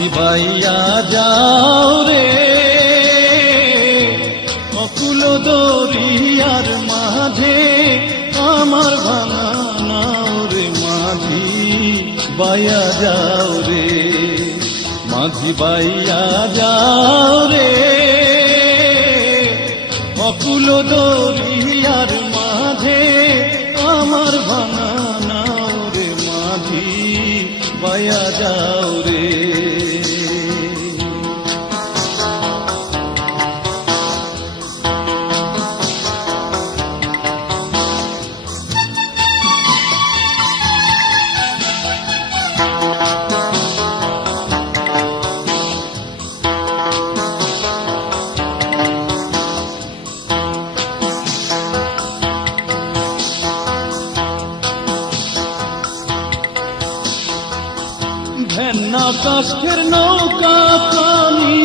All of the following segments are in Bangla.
মাঝি বাইয়া যাও রে অকুল দরিয়ার মাঝে আমার ভাঙা নাও রে মাঝি বাইয়া যাও রে মাঝি বাইয়া যাও রে অকুল দরিয়ার মাঝে আমার ভাঙা নাও রে মাঝি বাইয়া যাও রে ভেন্না কাষ্ঠের নৌকা খানি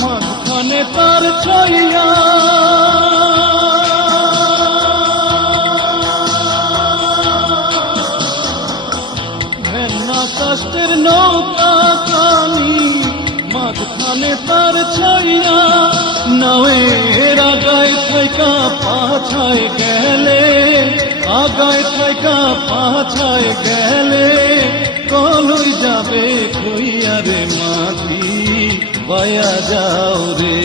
মাঝখানে তার ছইয়া ভেন্না কাষ্ঠের নৌকা খানি মাঝখানে তার ছইয়া নাওয়ের আগায় থাইকা পাছায় গেলে আগায় থাইকা পাছায় গেলে কলই যাবে কইয়া রে মাঝি বাইয়া যাও রে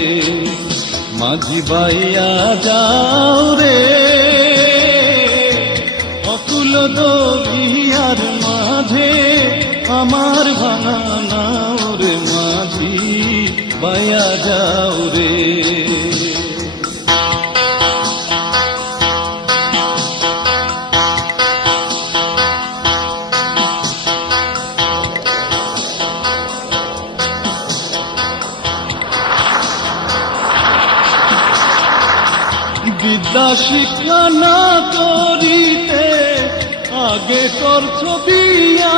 মাঝি বাইয়া যাও রে অকুল দরিয়ার মাঝে আমার ভাঙা নাও রে মাঝি বাইয়া যাও রে বিদ্যা শিক্ষা না করিতে আগে করছ বিয়া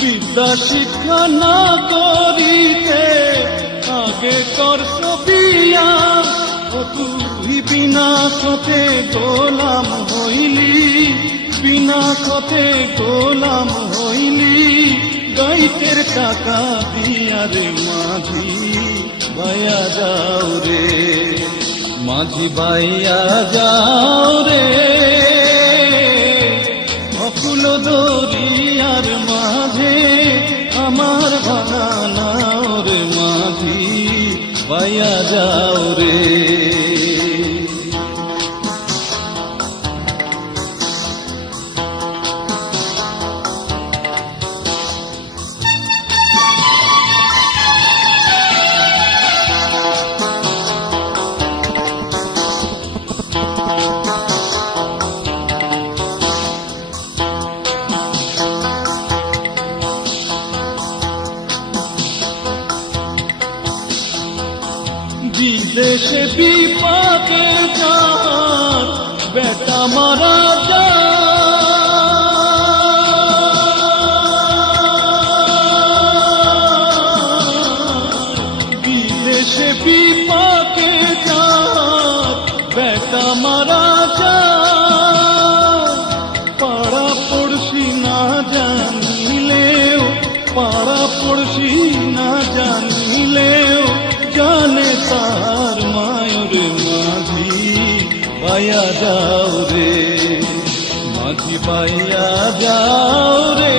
বিদ্যা শিক্ষা না করিতে আগে করছ বিয়া ও তুই বিনা সতে গোলাম হইলি বিনা সতে গোলাম হইলি গাইতের টাকা দিয়া রে মাঝি বাইয়া যাও রে মাঝি বাইয়া যাও রে অকুল দরিয়ার মাঝে আমার ভাঙা নাও রে মাঝি বাইয়া যাও রে বিদেশে বিপাকে যার বেটা মারা যায় বিদেশে বিপাকে যার বেটা মারা যায় পাড়া পড়শি না জানিলেও পাড়া পড়শি না জানিলেও জানে তার মায়ের মাঝি বাইয়া যাও রে মাঝি বাইয়া যাও রে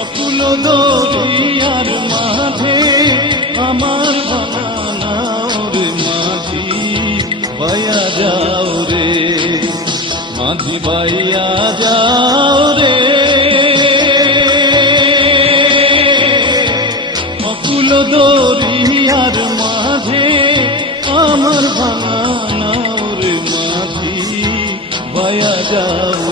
অকুল দরিয়ার মাঝে আমার ভাঙা নাও রে মাঝি বাইয়া যাও রে মাঝি বাইয়া যাও রে অকুল দরিয়ার মাঝে আমার ভাঙা নাও রে মাঝি বাইয়া যাও